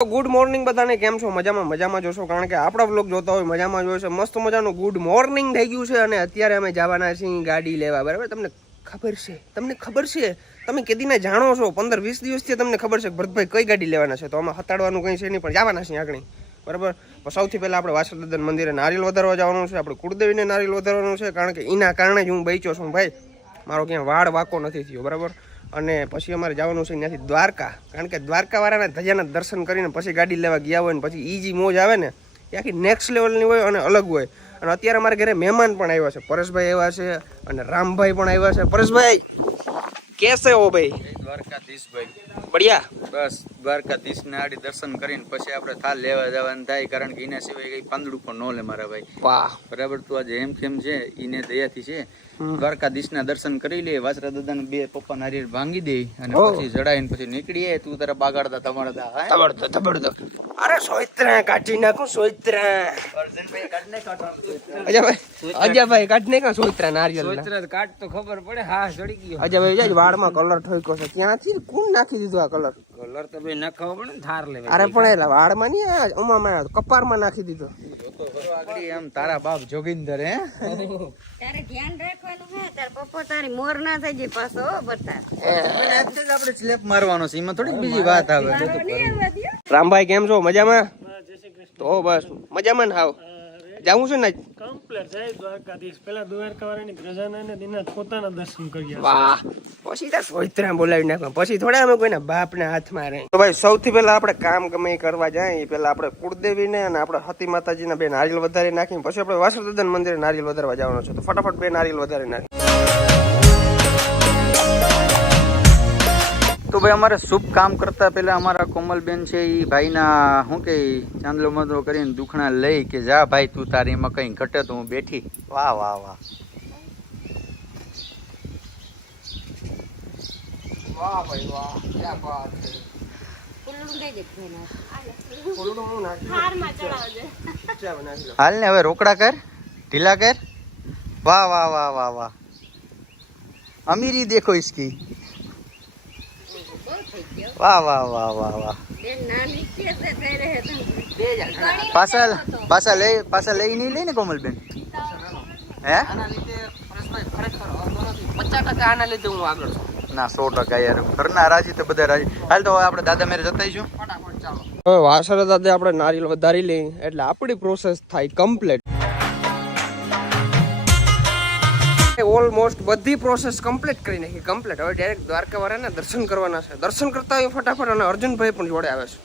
Good morning બધાને, કેમ છો? મજામાં મજામાં જોશો કારણ કે આપણો બ્લોગ જોતા હોય, મજામાં જોશે મસ્ત મજાનું ગુડ મોર્નિંગ થઈ ગયું છે અને અત્યારે અમે જવાના છીએ ગાડી લેવા, બરાબર? તમને ખબર છે? તમને ખબર છે? તમે કેદીને જાણો છો? પંદર વીસ દિવસથી તમને ખબર છે ભરતભાઈ કઈ ગાડી લેવાના છે? તો આમાં હતાડવાનું કંઈ છે નહીં, પણ જવાના છીએ આગળ. બરાબર? સૌથી પહેલાં આપણે વાસુદાદન મંદિરે નારિયેલ વધારવા જવાનું છે. આપણે કુળદેવીને નારિયેલ વધારવાનું છે, કારણ કે એના કારણે જ હું બેચ્યો છું. ભાઈ, મારો ક્યાં વાળ વાકો નથી થયો, બરાબર? અને પછી અમારે જવાનું છે ત્યાંથી દ્વારકા. કારણ કે દ્વારકાવાળાના ધજાના દર્શન કરીને પછી ગાડી લેવા ગયા હોય ને પછી એ જે મોજ આવે ને એ આખી નેક્સ્ટ લેવલની હોય અને અલગ હોય. અને અત્યારે અમારા ઘરે મહેમાન પણ આવ્યા છે. પરેશભાઈ આવ્યા છે અને રામભાઈ પણ આવ્યા છે. પરેશભાઈ કેસે હો ભાઈ? દ્વારકાધીશભાઈ. બઢિયા. બસ દ્વારકાધીશ ને આડી દર્શન કરીને પછી આપણે થાલ લેવા જવાનું થાય કારણ કે એના સિવાય કઈ પાંદડું પણ ન લે મારા ભાઈ. વાહ. બરાબર તું આજે એમ કેમ છે એને દયાથી છે. દ્વારકાધીશ ના દર્શન કરી લે વાસરા દાદા બે પપ્પા નારિયેળ ભાંગી દે અને. પછી જડાઈને પછી નીકળીએ તું તારા બાગાડતા તમારા દા હા? તબડતો તબડતો અરે સોઈત્રા કાઢી નાખું સોયત્રા. અર્જુનભાઈ કાઢને કાઢો. અજયભાઈ કાઢી નાખો સોયત્રા નારિયેલ કાટ તો ખબર પડે હા જડી ગયો. અજયભાઈ જાય વાળમાં કલર ઠોક્યો છે. ક્યાંથી કોણ નાખી દીધું આ કલર કલર તો ભાઈ ન ખાવ પણ થાર લેવા અરે પણ એલા વાળમાં નહીં આ ઉમામાં કપારમાં નાખી દીધો. આગળ એમ તારા બાપ જોગિંદર હે? તારે ધ્યાન રાખવાનું હે તાર પપ્પો તારી મોર ના થઈ જાય પાછો હો એટલે આપણે સ્લેપ મારવાનો છે એમાં થોડીક બીજી વાત આવે રામભાઈ કેમ છો? મજામાં? તો બસ મજામાં ને હાવ? જાવું છે ને. કમ્પ્લીટ જાય દ્વારકાધીશ પેલા દ્વારકાવાળાની પ્રજાના ને તેના પોતાના દર્શન કરી વાહ. પછી તો સોઈત્રા બોલાવી નાખવા. પછી થોડા અમે કોઈના બાપને હાથમાં રહી. તો ભાઈ સૌથી પહેલા આપણે કામ ગમે કરવા જાય. પેલા પહેલા આપણે કુળદેવીને અને આપણે હતી માતાજીના બે નારિયેલ વધારી નાખીને પછી આપણે વાસુદાદન મંદિરે નારિયેલ વધારવા જવાનો છે. તો ફટાફટ બે નારિયેલ વધારી નાખી તો ભાઈ અમારે શુભ કામ કરતાં પહેલાં અમારા કોમલબેન છે એ ભાઈના શું કે ચાંદલો મંદલો કરીને દુખણા લઈ કે જા ભાઈ તું તારી એમાં કંઈ ઘટે તો હું બેઠી. વાહ વાહ વાહ. વાહ ભાઈ વાહ. ક્યાં વાત હાલ ને હવે રોકડા કર ઢીલા કર. વાહ વાહ વાહ વાહ વાહ. અમીરી દેખો ઇસકી વાહ વાહ વાહ વાહ વાહ. પાછા પાછા લઈ પાછા લઈ નહીં લઈ ને કોમલબેન? હે? આના લીધે પરેશભાઈ ખરેખર વાંધો નથી. પચાસ ટકા આના લીધે હું ના સો ટકા યાર. ઘરના રાજી તો બધા રાજી. હાલ તો હવે આપણે દાદા મેરે જતા આવીશું હવે વાસણ દાદા આપણે નારિયેલ વધારી લઈએ. એટલે આપણી પ્રોસેસ થાય કમ્પ્લીટ ઓલમોસ્ટ બધી પ્રોસેસ કમ્પ્લીટ કરી નાખી કમ્પ્લીટ હવે ડાયરેક્ટ દ્વારકા વાળાના દર્શન કરવાના છે. દર્શન કરતા હોય ફટાફટ અને અર્જુનભાઈ પણ જોડે આવે છે.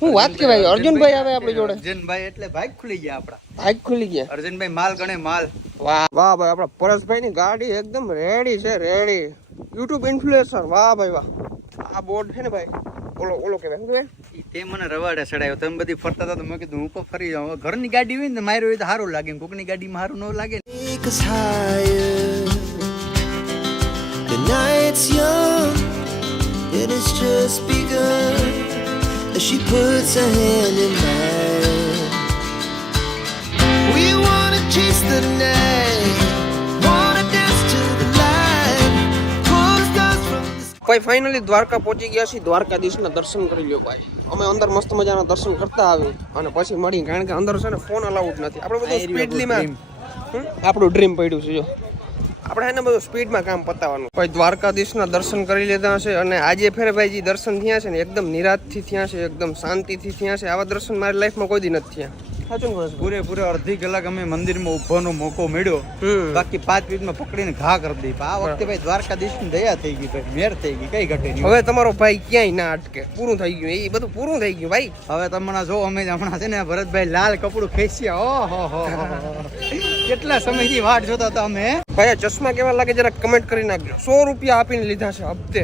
હું વાત કહેવાય? અર્જુનભાઈ આવે આપણી જોડે? અર્જુનભાઈ એટલે બાઇક ખુલી ગયા આપડા બાઇક ખુલી ગયા. અર્જુનભાઈ માલ ગણે માલ. વાહ. વાહ ભાઈ આપણા પરેશભાઈ ની ગાડી એકદમ રેડી છે રેડી યુટ્યુબ ઇન્ફ્લુએન્સર વાહ ભાઈ વાહ. આ બોર્ડ છે ને ભાઈ? ઓલો ઓલો કે તે મને રવાડે ચડાયો. તમે બધી ફરતા હતા તો મેં કીધું હું પણ ફરી જાઉં. ઘરની ગાડી હોય ને મારી હોય તો સારું લાગે. ને કોકની ગાડીમાં સારું ન લાગે ને. Take us higher. The night's young, it has just begun. As she puts her hand in mine, we wanna chase the night, wanna dance to the light, pull the from the sky. ભાઈ finally Dwarka પહોંચી ગયા છીએ દ્વારકાધીશના દર્શન કરી લ્યો ભાઈ અમે અંદર મસ્ત મજાના દર્શન કરતા આવી અને પછી મળી કારણ કે અંદર છે ને ફોન અલાઉડ નથી આપણે બધું સ્પીડલીમાં આપણું ડ્રીમ પડ્યું છે જો. આપણે એને બધું સ્પીડમાં કામ પતાવવાનું. ભાઈ દ્વારકાધીશના દર્શન કરી લીધા છે અને આજે ફેરભાઈ જે દર્શન થયા છે ને એકદમ નિરાતથી થયા છે એકદમ શાંતિથી થયા છે. આવા દર્શન મારી લાઈફમાં કોઈ દી નથી થયા. પૂરે પૂરે અડધી કલાક અમે મંદિરમાં ઉભવાનો મોકો મળ્યો. બાકી પાંચ મિનિટમાં પકડીને ઘા કરી દઈ આ વખતે ભાઈ દ્વારકાધીશની દયા થઈ ગઈ ભાઈ. મેર થઈ ગઈ. કઈ ઘટે નહીં. હવે તમારો ભાઈ ક્યાંય ના અટકે. પૂરું થઈ ગયું. એ બધું પૂરું થઈ ગયું ભાઈ. હવે તમને જો અમે હમણાં છે ને ભરતભાઈ લાલ કપડું ખેંચ્યા. ઓહો હો હો હો. કેટલા સમયથી વાટ જોતા હતા અમે? ભાઈ આ ચશ્મા કેવા લાગે જરા કમેન્ટ કરી નાખજો. સો રૂપિયા આપીને લીધા છે હપ્તે.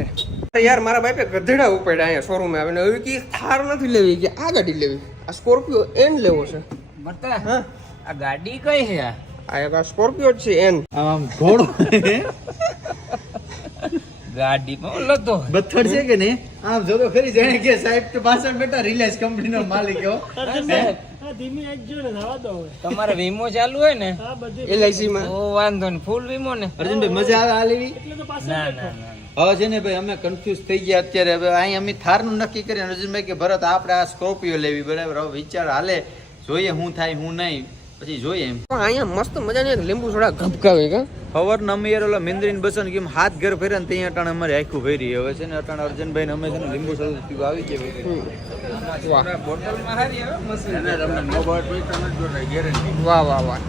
યાર મારા બાપે ગધેડા ઉપાડ્યા અહીંયા શોરૂમે આવીને. હવે કે થાર નથી લેવી કે આ ગાડી લેવી? આ સ્કોર્પિયો એન લેવો છે. મરતા? આ ગાડી કઈ છે આ? આ એક સ્કોર્પિયો જ છે એન આમ ઘોડો ગાડીમાં લતો બથડ છે કે નહીં? આમ જો તો ખરી જાણે કે સાહેબ તો પાછળ બેઠા રિલાયન્સ કંપનીનો માલિક હો. હા ને તમારે વીમો ચાલુ હોય ને એલઆઈસી માં ઓ વાંધો નહીં ફૂલ વીમો ને. અર્જુનભાઈ મજા આવે આ લેવી? ના. ના ના. હવે છે ને ભાઈ અમે કન્ફ્યુઝ થઈ ગયા અત્યારે. હવે અહીં અમે થારનું નક્કી કરીએ અર્જુનભાઈ કે ભરત આપણે આ સ્કોર્પિયો લેવી બરાબર? હવે વિચાર હાલે. જોઈએ હું થાય હું નહીં. પછી જોઈએ એમ. પણ અહીંયા મસ્ત મજાની લીંબુ સોડા ઘબકાવે કા? ખબર ને અમે યાર ઓલા મિંદ્રીને બસો ને કેમ હાથ ઘર ફેરે ને ત્યાં અટાણે અમારે આખું ફેરી હવે છે ને અટાણે અર્જનભાઈ ને અમે છે ને લીંબુ સરસ પીવા આવી ગયા વાહ. વાહ વાહ વાહ.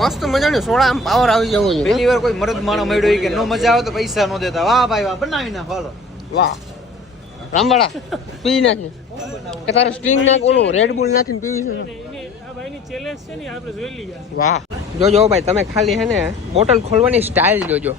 મસ્ત મજાની સોડા આમ પાવર આવી જવો પેલી વાર કોઈ મરદ માણો મળ્યો હોય કે નો મજા આવે તો પૈસા નો દેતા. વાહ ભાઈ વાહ બનાવી નાખો હાલો. વાહ. રામવાળા પી નાખી કે તારે સ્ટ્રિંગ નાખ ઓલું રેડ બુલ નાખીને પીવી છે. આ ભાઈની ચેલેન્જ છે ને આપણે જોઈ લઈએ વાહ. જોજો ભાઈ તમે ખાલી હે ને બોટલ ખોલવાની સ્ટાઇલ જોજો.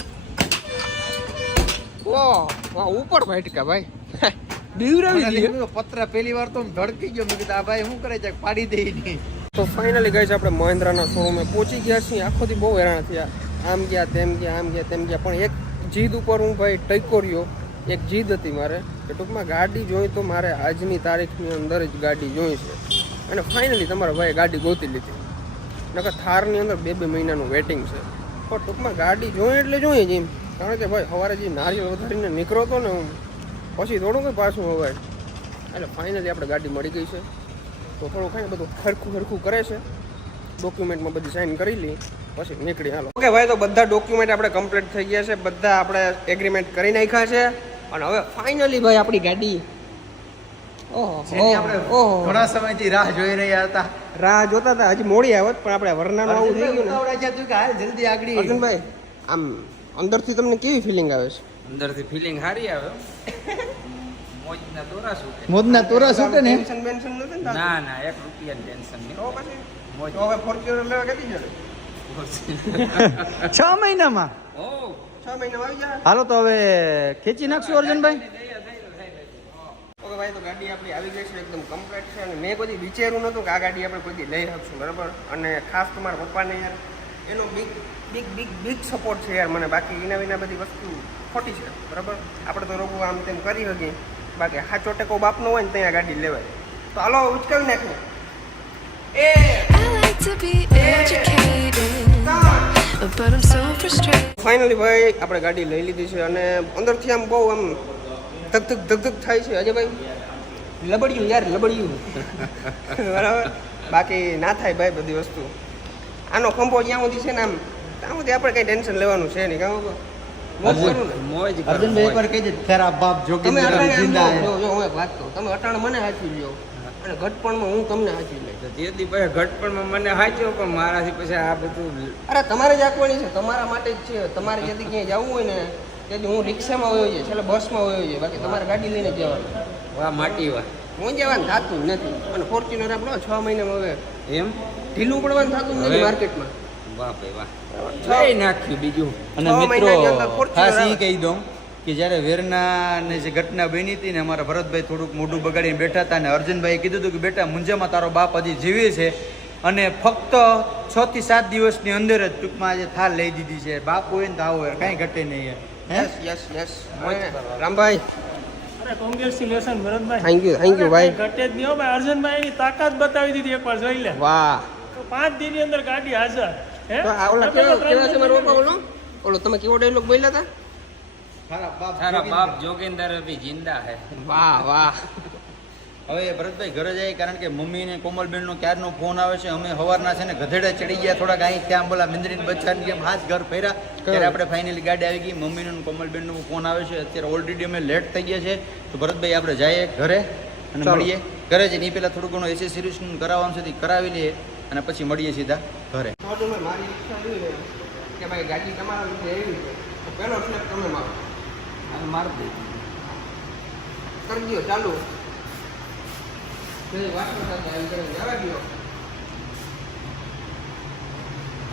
વાહ ઉપર ભટકા ભાઈ. બીવરાવી પત્ર પેલી વાર તો ધડકી ગયો. મેં કીધું આ ભાઈ શું કરે છે? પાડી દે નહીં. તો ફાઇનલી ગઈ આપણે મહિન્દ્રાના શોરૂમે પહોંચી ગયા છીએ. આખોથી બહુ હેરાન થયા. આમ ગયા તેમ ગયા આમ ગયા તેમ ગયા. પણ એક જીદ ઉપર હું ભાઈ ટકો રહ્યો. એક જીદ હતી મારે કે ટૂંકમાં ગાડી જોઈ તો મારે આજની તારીખની અંદર જ ગાડી જોઈ છે. અને ફાઇનલી તમારા ભાઈ ગાડી ગોતી લીધી. નકર થારની અંદર બે બે મહિનાનું વેટિંગ છે. પણ ટૂંકમાં ગાડી જોઈએ એટલે જોઈએ જ કારણ કે ભાઈ સવારે જે નારિયેળ વધારીને નીકળો હતો ને હું, પછી થોડું કંઈ પાછું હવે એટલે ફાઇનલી આપણે ગાડી મળી ગઈ છે. તો થોડું ખાઈને બધું ખરખું ખરખું કરે છે. ડોક્યુમેન્ટમાં બધી સાઇન કરી લઈ પછી નીકળી હાલો. ઓકે ભાઈ, તો બધા ડોક્યુમેન્ટ આપણે કમ્પ્લીટ થઈ ગયા છે. બધા આપણે એગ્રીમેન્ટ કરી નાખ્યા છે. અને હવે ફાઇનલી ભાઈ આપણી ગાડી જેની આપણે ઘણા સમયથી રાહ જોઈ રહ્યા હતા. રાહ જોતા હતા હજી મોડી આવત પણ આપણે વરનાનું આવું થઈ ગયું ને. તું કે હાલ જલ્દી આગળ. અર્જુનભાઈ આમ અંદરથી તમને કેવી ફિલિંગ આવે છે? અંદરથી ફિલિંગ સારી આવે. મોજના છૂટે મોજના તોરા છૂટે ને? ટેન્શન બેન્શન નથી ને ના ના એક રૂપિયાની ટેન્શન નહીં. તો પછી? મોજ. હવે ફોર્ચ્યુનર લેવા કેટલી છ મહિનામાં? ઓ. છ મહિનામાં આવી જાય હાલો તો હવે ખેંચી નાખશું અર્જુનભાઈ. ભાઈ તો ગાડી આપણી આવી ગઈ છે એકદમ કમ્પ્લીટ છે અને મેં કોઈ વિચાર્યું નહોતું કે આ ગાડી આપણે કોઈ લઈ શકશું બરાબર? અને ખાસ તમારા પપ્પાને યાર એનો big big big big support છે યાર મને. બાકી એના વિના બધી વસ્તુ ખોટી છે બરાબર? આપણે તો રોગું આમ તેમ કરી શકીએ. બાકી હાચો ટેકો બાપનો હોય ને ત્યાં ગાડી લેવાય. તો હાલો ઉચકાવી નાખીએ. એ. ફાઇનલી ભાઈ આપણે ગાડી લઈ લીધી છે અને અંદરથી આમ બહુ આમ ધક ધક ધક ધક થાય છે અજયભાઈ. લબડ્યું યાર લબડ્યું. બરાબર? બાકી ના થાય ભાઈ બધી વસ્તુ. આનો ખંભો જ્યાં સુધી છે ને આમ ત્યાં સુધી આપણે કઈ ટેન્શન લેવાનું છે નહીં કામ મોજ ને. મોજ કરો, અર્જુનભાઈ મોજ. એકવાર કહેજે ખરાબ બાપ તમે જોગીન્દ્ર અટાણે આમ જિંદા જો, જો જો હું એક વાત કહું. તમે અટાણ મને હાચવી લ્યો. અને ઘટપણમાં હું તમને હાચવી લઈ તો તેથી પછી ઘટપણમાં મને હાચ્યો પણ મારાથી પછી આ બધું અરે તમારે જ આંકવાની છે. તમારા માટે જ છે. તમારે જેથી ક્યાંય જવું હોય ને તેથી હું રિક્ષામાં વયો જઈએ છેલ્લે બસમાં વયો છે બાકી તમારે ગાડી લઈને જવાનું. વાહ માટી વાહ. હું જવાનું થતું નથી. અને ફોર્ચ્યુનર આપણો છ મહિનામાં હવે એમ? ઢીલું પડવાનું થતું નથી માર્કેટમાં વાહ ભાઈ વાહ. નાખ્યું બીજું. અને મિત્રો ખાસ એ કહી દઉં કે જ્યારે વેરના ને જે ઘટના બની હતી ને અમારા ભરતભાઈ થોડુંક મોઢું બગાડીને બેઠા હતા અને અર્જુનભાઈએ કીધું હતું કે બેટા મુંજામાં તારો બાપ હજી જીવે છે અને ફક્ત છ થી સાત દિવસની અંદર જ ટૂંકમાં આજે થાર લઈ દીધી છે. બાપ હોય ને તો આવો કાંઈ ઘટે નહીં. Yes yes yes Rambhai. અરે congratulation Bharatbhai. Thank you thank you ભાઈ. ઘટે જ નહીં ભાઈ. અર્જુનભાઈની તાકાત બતાવી દીધી એકવાર જોઈ લે. વાહ. તો પાંચ દિનની અંદર ગાડી હાજર. હે? તો ઓલા કેવા કેવા છે મારા ઓલો ઓલો તમે કેવો ડાયલોગ બોલ્યા હતા? બાપ જોગીન્દ્ર. અભી જિંદા હે. વાહ વાહ. હવે ભરતભાઈ ઘરે જાય કારણ કે મમ્મી ને કોમલબેનનો ક્યારનો ફોન આવે છે અમે સવારના છે ને ગધેડા ચડી ગયા થોડાક અહીં ત્યાં બોલા મિંદરીન બચ્ચાની જેમ હાથ ઘર ફેર્યા ત્યારે આપણે ફાઇનલી ગાડી આવી ગઈ મમ્મીનો ને કોમલબેનનો ફોન આવે છે અત્યારે ઓલરેડી અમે લેટ થઈ ગયા છે. તો ભરતભાઈ આપણે જઈએ ઘરે અને મળીએ. ઘરે જઈને એ પહેલાં થોડું ઘણું એસેસરીઝનું કરાવવાનું છે કરાવી લઈએ અને પછી મળીએ સીધા ઘરે. મારી ઈચ્છા એવી છે કે ભાઈ ગાડી તમારા લીધે એવી છે. પહેલો સ્ટેપ તમે મારો. હવે મારું દે કરી દો ચાલુ જય વાસણ સાથે આવી કરીને જવા દ્યો.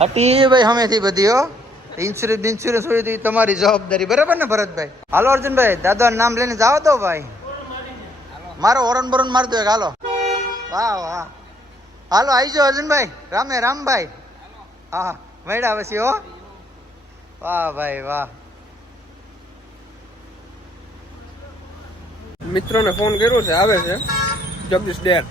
હટી ભાઈ હમેથી બધી, હો. ઇન્સ્યોરન્સ ઇન્સ્યોરન્સ હોય તો તમારી જવાબદારી. બરાબર ને, ભરતભાઈ? હાલો, અર્જુનભાઈ દાદા નામ લઈને જાવ તો ભાઈ. મારો ઓરન બરોન મારતો એક, હાલો. વાહ વાહ. હાલો આવી જાઓ અર્જુનભાઈ. રામે, રામભાઈ. હા મળ્યા પછી, હો. વાહ, ભાઈ, વાહ. મિત્રોને ફોન કર્યો છે, આવે છે. જગદીશ ડેર.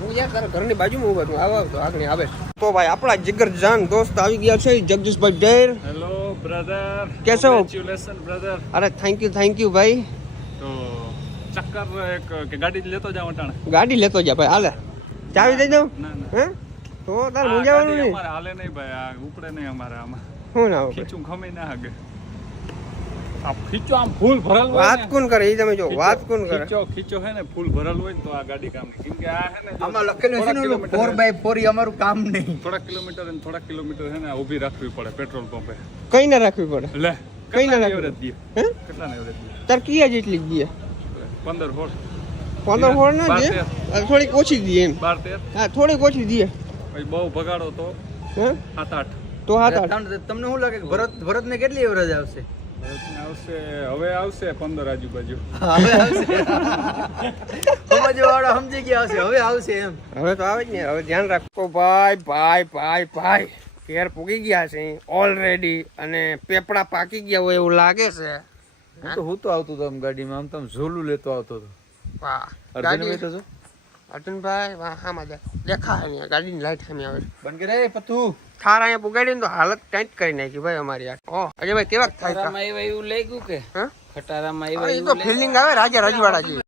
હું યાર તારા ઘરની બાજુમાં ઊભા છું. આવા તો આગળ આવે. તો ભાઈ આપણા જીગર જાન દોસ્ત આવી ગયા છે જગદીશભાઈ ડેર. હેલો બ્રધર કેસો? કોંગ્રેચ્યુલેશન બ્રધર અરે થેન્ક યુ થેન્ક યુ ભાઈ. તો ચક્કર એક કે ગાડી જ લેતો જાવ અટાણે. ગાડી લેતો જા ભાઈ હાલે. ચાવી દઈ દઉં? હે? તો તાર આ મૂંઝાવાનું નહીં. અમારે હાલે નહીં ભાઈ. આ ઉપડે નહીં અમારે આમાં. શું ના ખીચું ખમી ના હાગે. આ ખીચો આમ ફૂલ ભરેલ હોય વાત ને, કોણ કરે? એ તમે જો વાત કોણ કરે? ખીચો ખીચો હે ને ફૂલ ભરેલ હોય ને તો આ ગાડી કામની. કેમ કે આ હે ને આમાં લખેલું છે ને કિલોમીટર ફોર હે. બાય ફોર અમારું કામ નહીં. થોડા કિલોમીટર અને થોડા કિલોમીટર હે ને ઊભી રાખવી પડે પેટ્રોલ પંપે. કઈ ના રાખવી પડે? લે કઈ ના એવરેજ દે હે? કેટલા એવરેજ દે? તાર કિયા જેટલી જ દે? પંદર હોળ. પંદર હોળ ના દે? થોડીક ઓછી દીએ એમ. બાર તેર? હા થોડીક ઓછી દીએ ભાઈ બહુ ભગાડો તો હે? સાત આઠ. તો હા તાર તમને તમને શું લાગે કે ભરત ભરતને કેટલી એવરેજ આવશે? આવશે હવે આવશે પંદર આજુબાજુ. હવે આવશે? સમજવાળા સમજી ગયા હશે હવે આવશે એમ. હવે તો આવે જ ને હવે ધ્યાન રાખો ભાઈ ભાઈ ભાઈ ભાઈ. ઘેર પૂકી ગયા છે ઓલરેડી અને પેપડા પાકી ગયા હોય એવું લાગે છે. હું તો હું તો આવતો હતો આમ ગાડીમાં આમ તો આમ ઝોલું લેતો આવતો હતો. વાહ ગાડી તો અર્જુનભાઈ વાહ હા જા દેખાય નહીં ગાડીની લાઈટ સામે આવે છે. બંધ કરે પતુ થાર અહીંયા પુગાડીને તો હાલત ટાઈટ કરી નાખી ભાઈ અમારી આ. ઓ અજયભાઈ કેવા થાય એવું લઈ ગયું કે? ખટારામાં એ એવું તો ફિલિંગ આવે રાજા રજવાડા જેવી